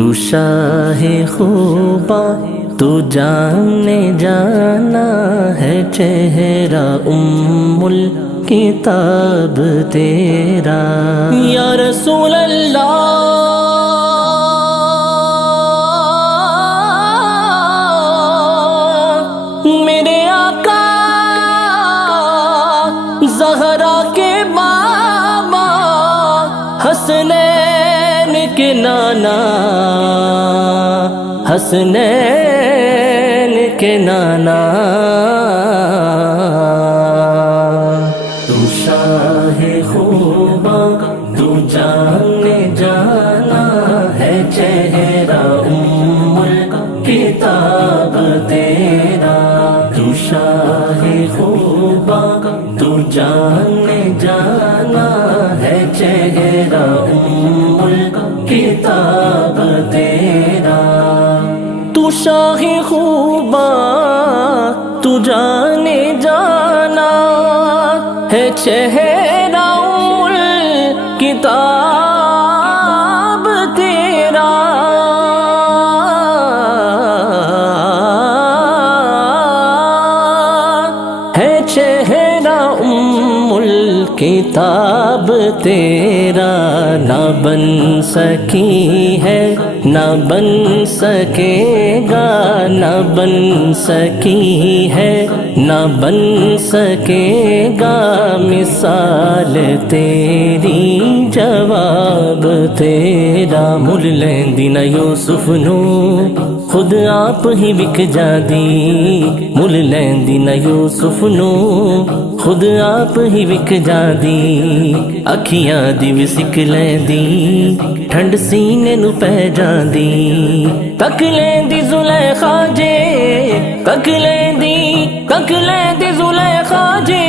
تو شاہ خوباں تو جانے جانا ہے چہرہ الکتاب تیرا یا رسول اللہ میرے آقا زہرا کے بابا حسنین کے نانا حسنین کے نانا تو شاہ خوباں تو جانے جانا ہے چہرہ الکتاب تیرا تو شاہ خوباں تو جانے جانا ہے چہرہ الکتاب تیرا تو شاہ خوباں تو جانے جانا ہے چہرہ الکتاب تیرا ہے چہرہ الکتاب تیرا نہ بن سکی ہے نہ بن سکے گا نہ بن سکی ہے نہ بن سکے گا مثال تیری جواب تیرا مل لیندی نہ یوسف نو خود آپ ہی وک جاندی مل لیندی نہ یوسف نو خود آپ ہی وک جاندی اکھیاں دی وسک لیندی ٹھنڈ سینے نو پہ جاندی تک لیندی زلیخا جے تک لیندی زلیخا جے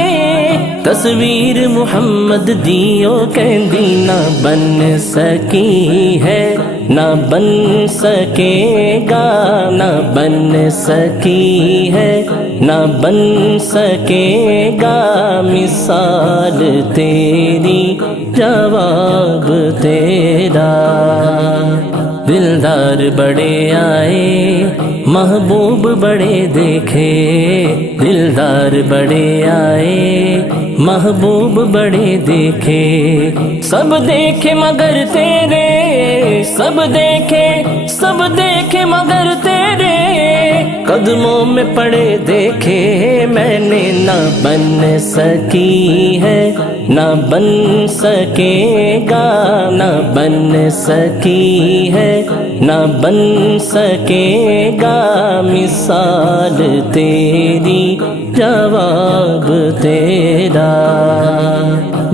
تصویر محمد دیو کہندی نہ بن سکی ہے نہ بن سکے گا نہ بن سکی ہے نہ بن سکے گا مثال تیری جواب تیرا دلدار بڑے آئے محبوب بڑے دیکھے دلدار بڑے آئے محبوب بڑے دیکھے سب دیکھے مگر تیرے سب دیکھے مگر تیرے قدموں میں پڑے دیکھے میں نے نہ بن سکی ہے نہ بن سکے گا نہ بن سکی ہے نہ بن سکے گا مثال تیری جواب تیرا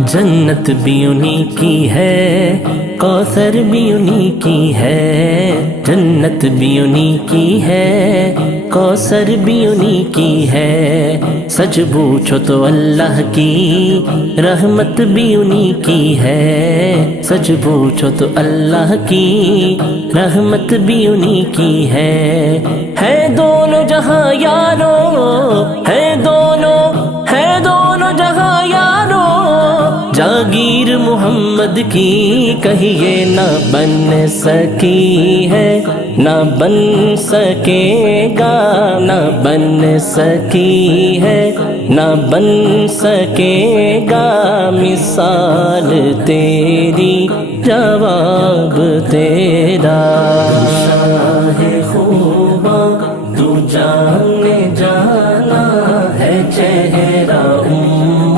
جنت بھی انہی کی ہے کوثر بھی انہی کی ہے جنت بھی انہی کی ہے کوثر بھی انہی کی ہے سچ پوچھو تو اللہ کی رحمت بھی انہی کی ہے سچ پوچھو تو اللہ کی رحمت بھی انہی کی ہے دونوں جہاں یارو ہے دونوں جہاں یارو جاگیر محمد کی کہیے نہ بن سکی ہے نہ بن سکے گا نہ بن سکی ہے نہ بن سکے گا مثال تیری جواب تیرا شاہ خوباں تو جانے جانا ہے چہرہ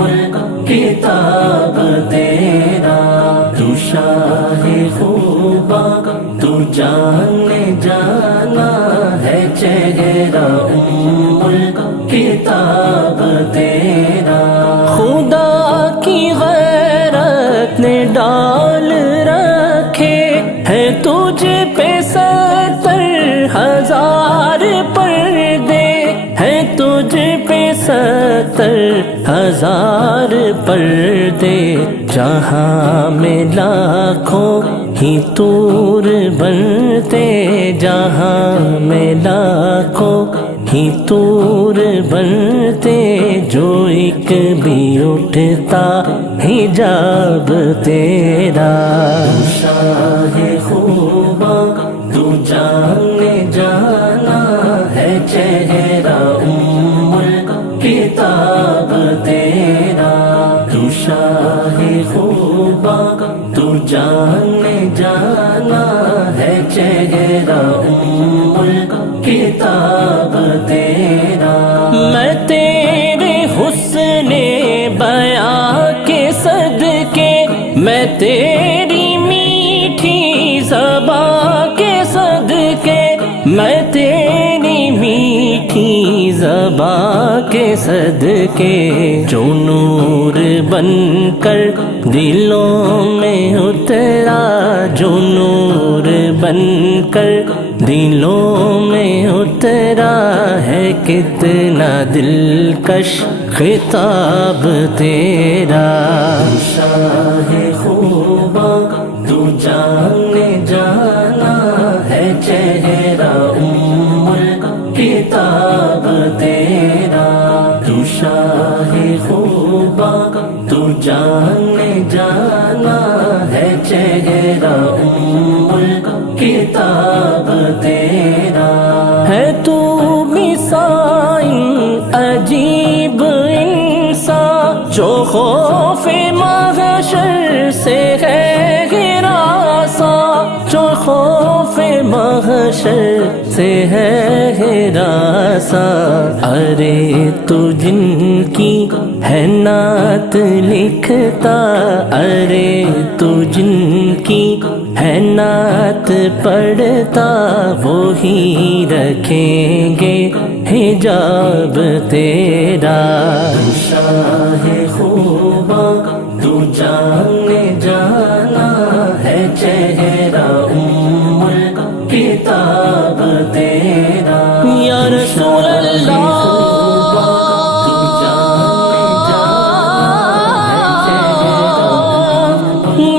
الکتاب تیرا تو شاہ خوباں تو جانے جانا ہے چہرہ الکتاب تیرا خدا کی غیرت نے ڈال رکھے ہے تجھ پہ 70,000 پردے ہے تجھ پہ 70,000 پردے جہاں میں لاکھوں ہی طور بنتے جہاں میں لاکھوں ہی طور بنتے جو ایک بھی اٹھتا حجاب تیرا شاہ خوباں تو چہرہ کتاب تیرا، میں تیرے حسن بیاں کے صدقے، میں تیری میٹھی زبان کے صدقے، میں تیری میٹھی زبان کے صدقے، جو نور بن کر دلوں میں اترا، جو نور بن کر دلوں میں اترا ہے، کتنا دلکش خطاب تیرا، شاہ خوباں تو جانے جانا ہے، چہرہ کتاب تیرا، تو شاہ خوباں تو جانے جانا ہے، چہرہ کتاب تیرا، ہے تو مثال عجیب انسان، جو خوف محشر سے ہے ہراساں، جو خوف محشر سے ہے ہراساں، ارے تو جن کی ہے نعت لکھتا، ارے تو جن کی ہے نعت پڑھتا، وہی رکھیں گے حجاب تیرا، شاہ خوباں تو جانے جانا ہے، چہرہ کتاب تیرا، یا رسول اللہ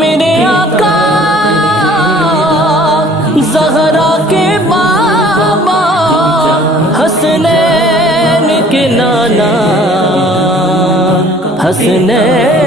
میرے آقا زہرا کے بابا، حسنین کے نانا، حسنین